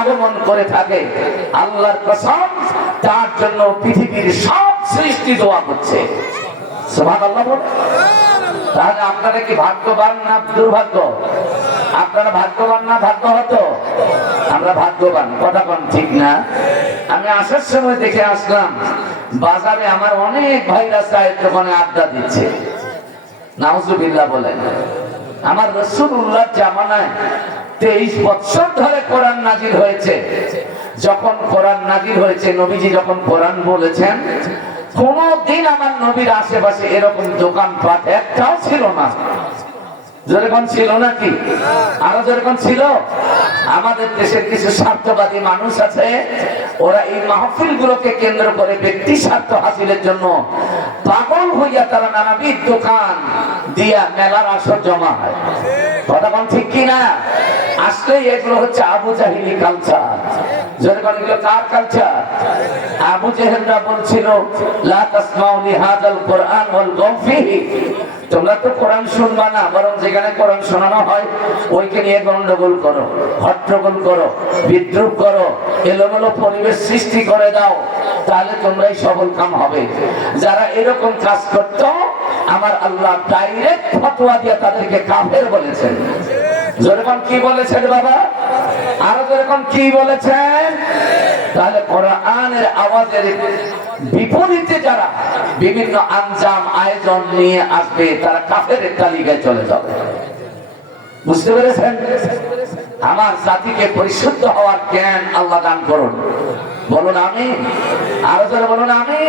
আগমন করে থাকে। আল্লাহর কসম, তার জন্য পৃথিবীর সব সৃষ্টি দোয়া করছে। বলে তাহলে আপনারা কি ভাগ্যবান না দুর্ভাগ্য? আপনারা ভাগ্যবান না ভাগ্য হতো আমরা ভাগ্যবান, কথা কোন ঠিক না? আমি আসার সময় দেখে আসলাম, বাজারে আমার অনেক ভাইরা চায়ের দোকানে আড্ডা দিচ্ছে। নাউজুবিল্লাহ বলেন। আমার রসুল উল্লাহ জামানায় তেইশ বছর ধরে কোরআন নাজির হয়েছে। যখন কোরআন নাজির হয়েছে, নবীজি যখন কোরআন বলেছেন, কোনদিন আমার নবীর আশেপাশে এরকম দোকানপাট একটাও ছিল না। যেরকম ছিল নাকি? আরও যেরকম ছিল? আমাদের দেশের কিছু স্বার্থবাদী মানুষ আছে, ওরা এই মাহফিল গুলোকে কেন্দ্র করে ব্যক্তি স্বার্থ হাসিলের জন্য পাগল হইয়া তারা নানাবিধ দোকান দিয়া মেলার আসর জমা হয় কথা ঠিক কিনা আসলে এগুলো হচ্ছে আবু জাহিলি কালচার আবু বলছিল গন্ডগোল করো, হট্টগোল করো, বিদ্রুপ করো, এলোমেলো পরিবেশ সৃষ্টি করে দাও, তাহলে তোমরাই সবল কাম হবে। যারা এরকম কাজ করত, আমার আল্লাহ ডাইরেক্ট ফতোয়া দিয়ে তাদেরকে যেরকম কি বলেছেন বাবা? আরও যেরকম কি বলেছেন? তাহলে কোরআনের আওয়াজের বিপরীতে যারা বিভিন্ন আঞ্জাম আয়োজন নিয়ে আসবে, তারা কাফের তালিকায় চলে যাবে। বুঝতে পেরেছেন? আমার জাতিকে পরিশুদ্ধ হওয়ার জ্ঞান আল্লাহ দান করুন। বলুন আমি আরও যারা বলুন আমি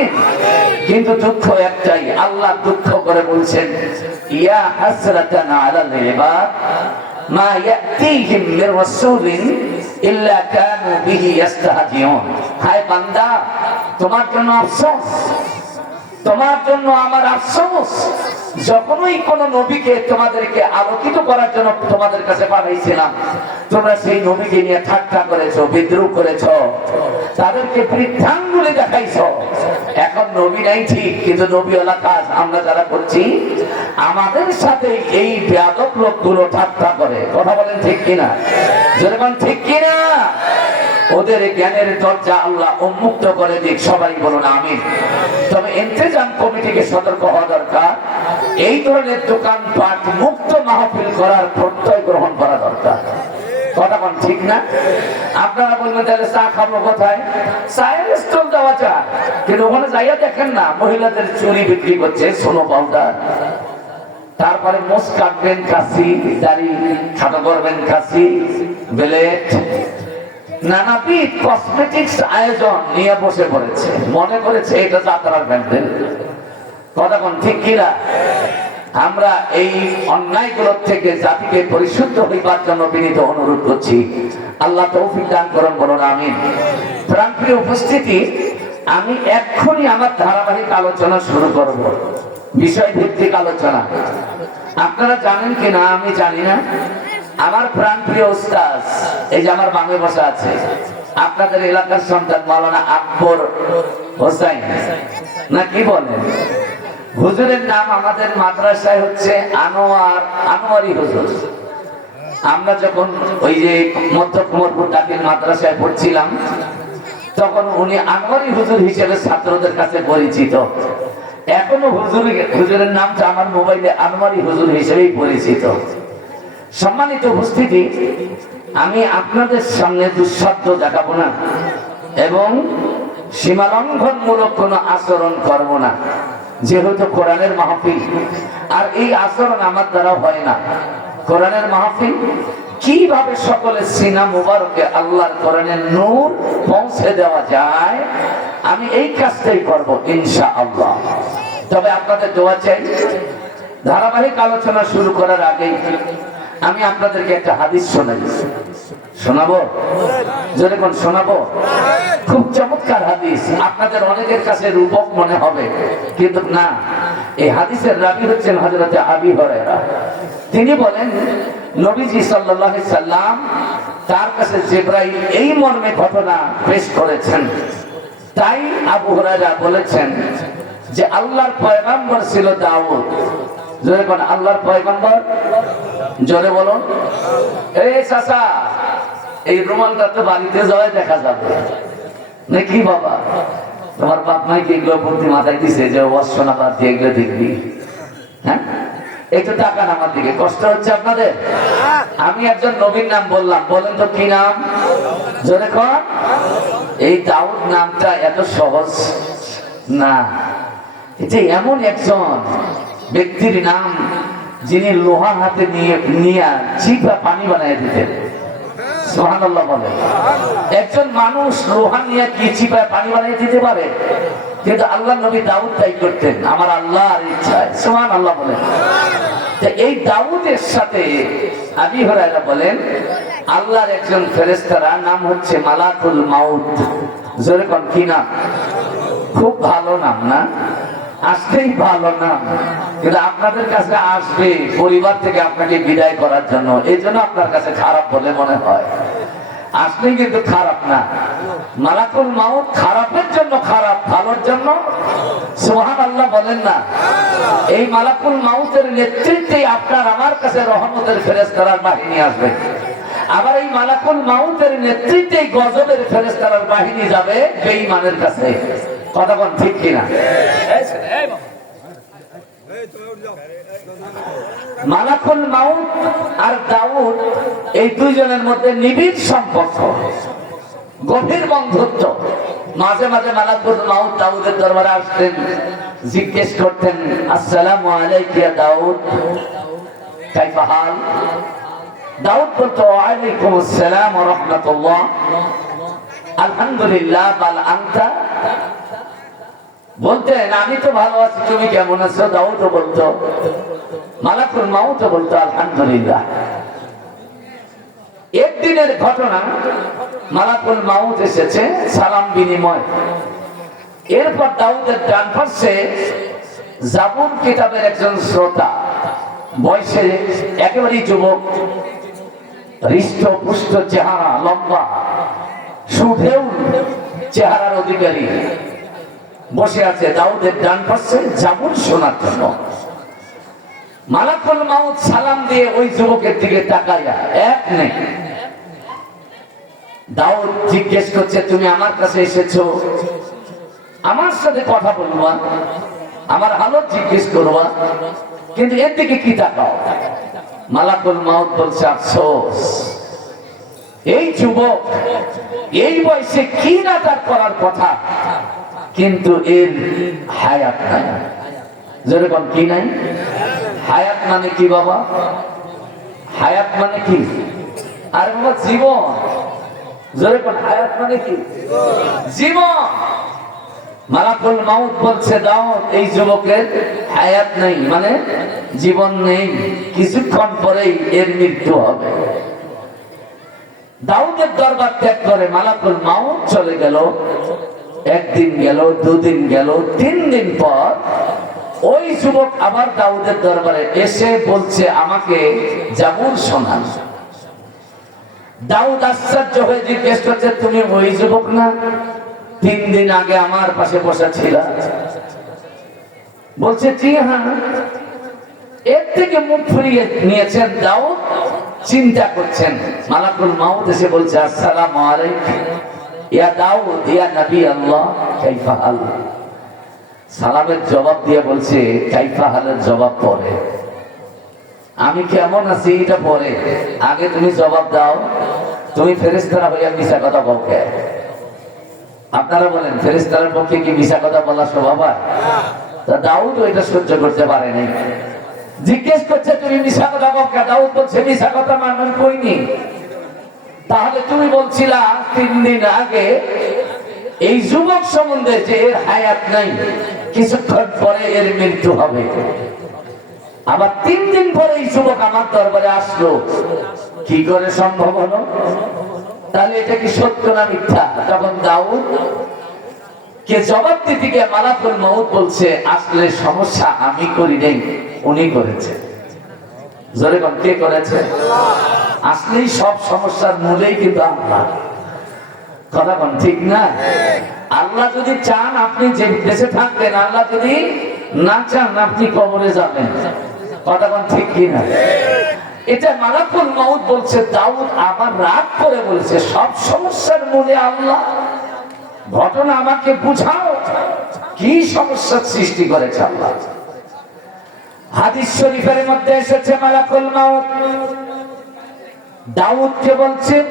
কিন্তু দুঃখ একটাই, আল্লাহ দুঃখ করে বলছেন, ইয়া হাসরাতান আলাল ইবাদ। মা ইয়াতিহিম মির রাসূলিন ইল্লা কানু বিহি ইস্তাহজিউন হায় বান্দা তোমার জন্য আফসোস। তোমার জন্য আমার আফসোস। যখনই কোন নবীকে তোমাদেরকে আলোকিত করার জন্য তোমাদের কাছে পাঠাইছিলাম, তোমরা সেই নবীকে নিয়ে ঠাট্টা করেছ, বিদ্রুপ করেছ, তাদেরকে বৃদ্ধাঙ্গুলি দেখাইছো। এখন নবী নাই ঠিক, কিন্তু নবীওয়ালা কাজ আমরা যারা করছি, আমাদের সাথে এই বেয়াদক লোকগুলো ঠাট্টা করে। কথা বলেন ঠিক কিনা? যেরকম ঠিক কিনা? ওদের জ্ঞানের দরজা আল্লাহ উন্মুক্ত করে দিক, সবাই বলুন আমি তবে ইন্তেজাম কমিটিকে সতর্ক হওয়া দরকার, এই ধরনের দোকানপাট মুক্ত মাহফিল করার প্রত্যয় গ্রহণ করা দরকার। কথা ঠিক না? আপনারা তাহলে চা চায়ের ওখানে যাইয়া দেখেন না, মহিলাদের চুরি বিক্রি করছে, সোনো তারপরে মোষ কাটবেন কাশি দাড়ি খাটো করবেন কাশি ব্লেড। নানাবিধ কসমেটিক্স আয়োজন নিয়ে বসে পড়েছে। মনে করেছে, এটা যাত্রার কথা কোন ঠিক কিনা আমরা এই অন্যায়গুলোর থেকে জাতিকে পরিশুদ্ধ হইবার জন্য বিনীত অনুরোধ করছি। আল্লাহ তৌফিক দান করুন, বলুন, আমিন। প্রাণপ্রিয় উপস্থিতি, আমি এক্ষুনি আমার ধারাবাহিক আলোচনা শুরু করব। বিষয় ভিত্তিক আলোচনা। আপনারা জানেন কিনা? আমি জানি না। আমার প্রাণ প্রিয় উস্তাজ এই যে আমার বামে বসা আছে, আপনাদের এলাকার সন্তান মাওলানা আকবর হোসাইন, না কি বলেন? হুজুরের নাম আমাদের মাদ্রাসায় হচ্ছে আনোয়ার, আনোয়ারি হুজুর। আমরা যখন ওই যে মধ্য কুমরপুর দাখিল মাদ্রাসায় পড়ছিলাম, তখন উনি আনোয়ারি হুজুর হিসেবে ছাত্রদের কাছে পরিচিত। এখনও হুজুর, হুজুরের নামটা আমার মোবাইলে আনোয়ারি হুজুর হিসেবেই পরিচিত। সম্মানিত উপস্থিতি, আমি আপনাদের সামনে দুঃসাধ্য দেখাবো না এবং সীমালঙ্ঘন মূলক কোনো আচরণ করব না, যেহেতু কোরআনের মাহফিল। আর এই আচরণ আমার দ্বারা হয় না। কোরআনের মাহফিল, কীভাবে সকলের সিনা মুবারকে আল্লাহর কোরআনের নূর পৌঁছে দেওয়া যায়, আমি এই কাজটাই করব ইনশা আল্লাহ তবে আপনাদের দোয়া চাই। ধারাবাহিক আলোচনা শুরু করার আগেই আমি আপনাদেরকে একটা হাদিস শোনাই। শোনাবো? যেরকম শোনাবো? খুব চমৎকার হাদিস। আপনাদের অনেকের কাছে রূপক মনে হবে। কিন্তু না, এই হাদিসের রাবি হচ্ছেন হজরত আবি হরেরা তিনি বলেন, নবীজি সাল্লাহ সাল্লাম তার কাছে জেব্রাইল এই মর্মে ঘটনা পেশ করেছেন। তাই আবু হরারা বলেছেন যে, আল্লাহর পয়গাম্বর ছিল দাউদ। জোরে কোন আল্লাহর পয়গম্বর জোরে বলুন এই চাচা, এই রুমালটা তো বাড়িতে যাওয়াই দেখা যাবে। নাকি বাবা? তোমার বাপ মাই এগুলো বুদ্ধি মাথায় দিছে যে অশ্বনা বাদ দিয়ে এগুলো দেখবি? হ্যাঁ? একটু টাকা আমার দিকে, কষ্ট হচ্ছে আপনাদের? আমি একজন নবীর নাম বললাম, বলেন তো কি নাম? জোরে কর এই দাউদ নামটা এত সহজ না। এটা এমন একজন ব্যক্তির নাম যিনি লোহা হাতে নিয়ে নিয়ে চিপা পানি বানাই দিতেন। সুবহানাল্লাহ বলে। একজন মানুষ লোহা নিয়ে কি চিপায় পানি বানিয়ে দিতে পারে? কিন্তু আল্লাহ নবী দাউদ তাই করতেন। আমার আল্লাহর ইচ্ছায় সোহান আল্লাহ বলেন এই দাউদের সাথে আবি হরাইরা বলেন, আল্লাহর একজন ফেরেস্তারা নাম হচ্ছে মালাকুল মাউত। জোরে কোন, কি নাম? খুব ভালো নাম না? আসলেই ভালো না। কিন্তু আপনাদের কাছে আসবে, পরিবার থেকে আপনাকে বিদায় করার জন্য। এই জন্য আপনার কাছে খারাপ বলে মনে হয়। আসলেই কিন্তু খারাপ না। মালাকুল মাউত খারাপের জন্য খারাপ, ভালোর জন্য সোহান আল্লাহ বলেন না। এই মালাকুল মাউতের নেতৃত্বে আপনার আমার কাছে রহমতের ফেরেস করার বাহিনী আসবে। আবার এই মালাকুল মাউতের নেতৃত্বে গজবের ফেরেস করার বাহিনী যাবে বেঈমানের কাছে। কথা ঠিক কিনা? মালাকুল মাউত আর দাউদ, এই দুইজনের মধ্যে নিবিড় সম্পর্ক, গভীর বন্ধুত্ব। মাঝে মাঝে মালাকুল মাউত দাউদের দরবারে আসতেন, জিজ্ঞেস করতেন, আসসালামু আলাইকুম দাউদ, কাইফা হাল? দাউদ বলতো, ওয়ালাইকুম আসসালাম রাহমাতুল্লাহ। আলহামদুলিল্লাহ, বাল আনতা বলতেন, আমি তো ভালো আছি, তুমি কেমন আছো? দাউদও বলতো। মালাকুল মাউতও বলতো, আলহামদুলিল্লাহ। একদিনের ঘটনা, মালাকুল মাউত এসেছে, সালাম বিনিময়। এরপর দাউদের ডান পাশে জাবুর কিতাবের একজন শ্রোতা, বয়সে একেবারেই যুবক, হৃষ্ট, পুষ্ট চেহারা লম্বা সুঢেউ চেহারার অধিকারী। বসে আছে, দাউদের ডান পাশে, জাবুর শোনার জন্য। মালাকুল মাউত সালাম দিয়ে ওই যুবকের দিকে তাকাইয়া, এক নেই। দাউদ জিজ্ঞেস করছে, তুমি আমার কাছে এসেছ? আমার সাথে কথা বলবা। আমার হালত জিজ্ঞেস করবা। কিন্তু এর দিকে কি তাকাও? মালাকুল মাউত বলছে, আফসোস। এই যুবক, এই বয়সে কি না তার করার কথা? কিন্তু এর হায়াত নাই। যেরকম কি নাই? হায়াত মানে কি বাবা? হায়াত মানে কি? আরে বাবা, জীবন। যেরকম হায়াত মানে কি? জীবন। মালাকুল মাউত বলছে এই যুবকের হায়াত নেই। মানে জীবন নেই, কিছুক্ষণ পরেই এর মৃত্যু হবে। দাউদের দরবার ত্যাগ করে মালাকুল মাউত চলে গেল। একদিন গেল, দুদিন গেল তিন দিন পর ওই যুবক আবার দাউদের দরবারে এসে বলছে, আমাকে জাবুর শোনান। দাউদ আশ্চর্য হয়ে জিজ্ঞেস করছে, তুমি ওই যুবক না? তিন দিন আগে আমার পাশে বসা ছিল বলছে, জি হ্যাঁ। এর থেকে মুখ ফিরিয়ে নিয়েছেন দাউদ, চিন্তা করছেন। মালাকুল মাউদ এসে বলছে, আসসালামু আলাইকুম। ইয়া দাউদ, ইয়া নবী আল্লাহ, কাইফা হাল। সালামের জবাব দিয়ে বলছে, কাইফা হালের জবাব পরে। আমি কেমন আছি, এটা পরে। আগে তুমি জবাব দাও। তুমি ফেরেস্তারা হইয়া মিশা কথা বলকে আপনারা বলেন ফেরেস্তারের পক্ষে কি মিশা কথা বলা স্বভাব তা দাউদ এটা সহ্য করতে পারেনি জিজ্ঞেস করছে, তুমি মিশা কথা বলকে দাউদ বলছে মিশা কথা মানুষ কইনি তাহলে তুমি বলছিলা তিন দিন আগে, এই যুবক সম্বন্ধে যে এর হায়াত নাই, কিছুক্ষণ পরে এর মৃত্যু হবে। আবার তিন দিন পরে এই যুবক আমার দরবারে আসলো। কি করে সম্ভব হলো? তাহলে এটা কি সত্য না মিথ্যা? তখন দাউদ, কে জবাব দিতে গিয়ে মালাকুল মৌত বলছে, আসলে সমস্যা আমি করি নেই, উনি করেছে জোরে কে করেছে? আসলেই সব সমস্যার মূলেই কিন্তু আল্লাহ। কথা কন ঠিক না? আল্লাহ যদি চান আপনি যে দেশে থাকবেন আল্লাহ যদি না চান আপনি কবরে যাবেন। কথা কন ঠিক কি না? এটা মালাকুল মাউদ বলছে দাউদ আবার রাগ করে বলছে সব সমস্যার মূলে আল্লাহ। ঘটনা আমাকে বুঝাও কি সমস্যার সৃষ্টি করেছে আল্লাহ। হাদিস শরীফের মধ্যে এসেছে মালাকুল মাউদ দাউদকে বলছে,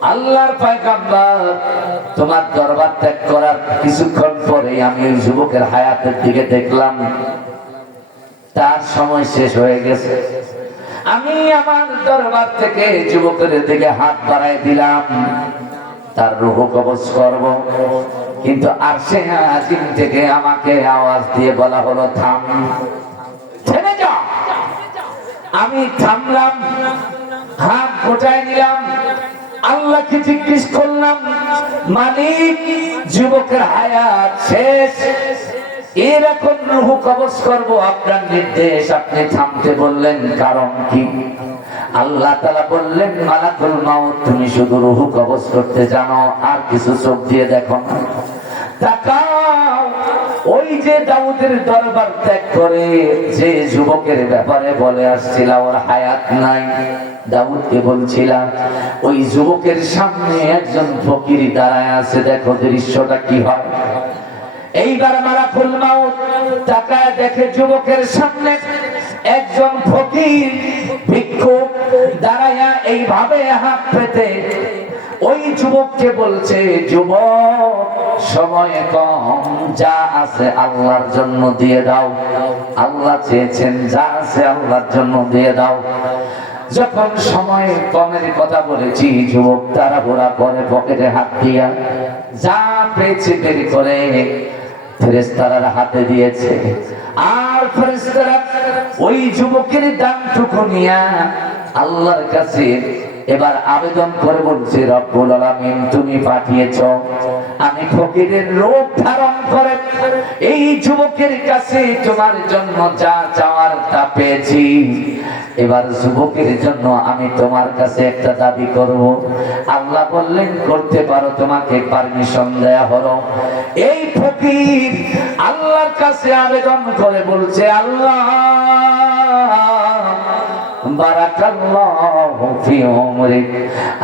আল্লাহর পয়গাম্বর, তোমার দরবার ত্যাগ করার কিছুক্ষণ পরে আমি ওই যুবকের হায়াতের দিকে দেখলাম। তার সময় শেষ হয়ে গেছে। আমি আমার দরবার থেকে যুবকের দিকে হাত বাড়াই দিলাম। তার রুহ কবজ করব। কিন্তু আর সে দিন থেকে আমাকে আওয়াজ দিয়ে বলা হলো, থাম। থেমে যা আমি থামলাম। হাত গোটায় নিলাম। আল্লাহকে জিজ্ঞেস করলাম, মালিক, যুবকের হায়াত শেষ। এরকম রুহু কবজ করব আপনার নির্দেশ। আপনি থামতে বললেন, কারণ কি? আল্লাহ তালা বললেন, মালাকুল মাউত, তুমি শুধু রুহু কবজ করতে জানো, আর কিছু চোখ দিয়ে দেখো ওই যে দাউদের দরবার ত্যাগ করে, যে যুবকের ব্যাপারে বলে আসছিল, ওর হায়াত নাই। দাউদকে বলছিলাম ওই যুবকের সামনে একজন ফকির দাঁড়ায় আছে, দেখো দৃশ্যটা কি হয়। এইবার মারা ফুলমাও তাকায় দেখে যুবকের সামনে একজন ফকির ভিক্ষুক দাঁড়ায়া এইভাবে হাত পেতে। ওই যুবককে বলছে, যুবক সময় কম, যা আছে আল্লাহর জন্য দিয়ে দাও। আল্লাহ চেয়েছেন, যা আছে আল্লাহর জন্য দিয়ে দাও। যখন সময় কমের কথা বলেছি, যুবক তারা ঘোরা করে পকেটে হাত দিয়া যা পেয়েছে বের করে ফেরেস্তারার হাতে দিয়েছে। আর ফেরেস্তারা ওই যুবকের দামটুকু নিয়া আল্লাহর কাছে এবার আবেদন করে বলছে রব্বুল আলামিন তুমি পাঠিয়েছ। আমি ফকিরের রূপ ধারণ করে এই যুবকের কাছে তোমার জন্য যা চাওয়ার তা পেয়েছি। এবার যুবকের জন্য আমি তোমার কাছে একটা দাবি করব। আল্লাহ বললেন, করতে পারো, তোমাকে পারমিশন দেয়া হলো। এই ফকির আল্লাহর কাছে আবেদন করে বলছে, আল্লাহ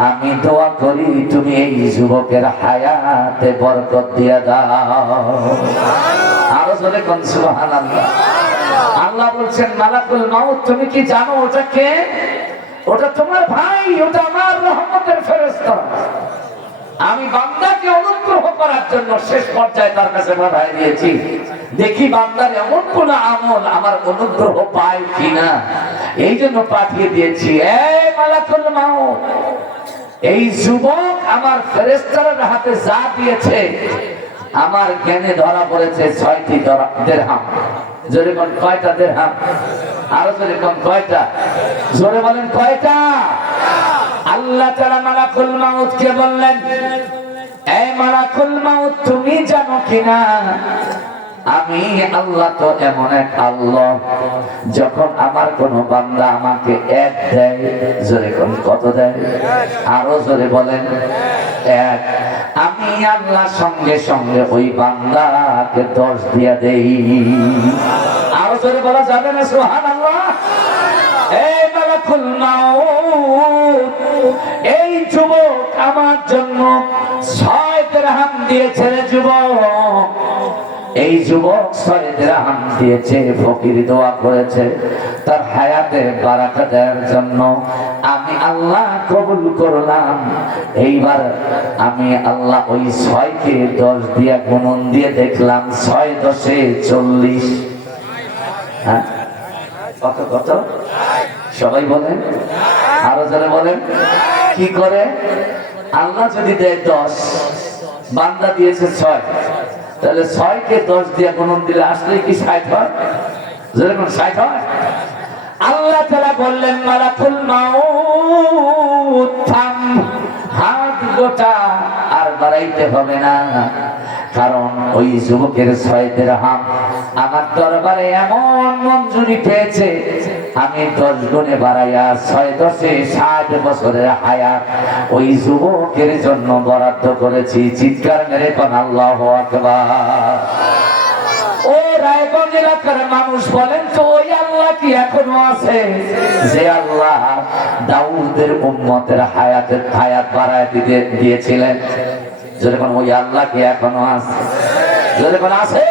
আমি দোয়া করি তুমি এই যুবকের হায়াতে বরকত দিয়া দাও। আরও আল্লাহ বলছেন, মালাকুল মাউত, তুমি কি জানো ওটা তোমার ভাই, ওটা আমার রহমতের আমি বান্দাকে অনুগ্রহ করার জন্য শেষ পর্যায়ে তার কাছে দিয়েছি। দেখি বান্দার এমন কোন আমল আমার অনুগ্রহ পায় কিনা। এই জন্য পাঠিয়ে দিয়েছি। এই যুবক আমার ফেরেস্তার হাতে যা দিয়েছে, আমার জ্ঞানে ধরা পড়েছে ছয়টি দেড়হাম। জোরে বলেন কয়টা দেড়হাম? আরও জোরে কোন কয়টা? জোরে বলেন কয়টা? আল্লাহ তারা মালাকুল মাউতকে বললেন এই মালাকুল মাউত, তুমি জানো কিনা? আমি আল্লাহ তো এমন এক আল্লাহ। যখন আমার কোন বান্দা আমাকে এক দেয়, জোরে কোন কত দেয়? আরও জোরে বলেন, এক। আমি আল্লাহ সঙ্গে সঙ্গে ওই বান্দাকে দশ দিয়া দেই। আরও জোরে বলা যাবে না সোহান আল্লাহ এই মালাকুল মাউত, এই যুবক আমার জন্য যুবক ছয় দেড়হাম দিয়েছে, ফকির দোয়া করেছে, তার হায়াতে বারাকা দেওয়ার জন্য আমি আল্লাহ কবুল করলাম। এইবার আমি আল্লাহ ওই ছয়কে দশ দিয়া গুণন দিয়ে দেখলাম, ছয় দশে চল্লিশ। হ্যাঁ? কত কত? সবাই বলেন? আরও যারা বলেন? কি করে? আল্লাহ যদি দেয় দশ, বান্দা দিয়েছে ছয়। তাহলে ছয়কে দশ দিয়ে গুণন দিলে আসলে কি ষাট হয়? ষাট হয়? আল্লাহ তালা বললেন মারা মাউত, থাম, হাত গোটা আর বাড়াইতে হবে না। কারণ ওই যুবকের ছয় দেড়হাম আমার দরবারে এমন মঞ্জুরি পেয়েছে, আমি দশ গুণে বাড়াইয়া ছয় দশে ষাট বছরের হায়াত ওই যুবকের জন্য বরাদ্দ করেছি। চিৎকার মেরে কোন, আল্লাহ আকবার। ও মানুষ বলেন তো, ওই আল্লাহ কি এখনও আছে? যে আল্লাহ দাউদের উম্মতের হায়াত বাড়ায় দিতে দিয়েছিলেন। যেরকম ওই আল্লাহ কি এখনও আছে যেরকম আছে।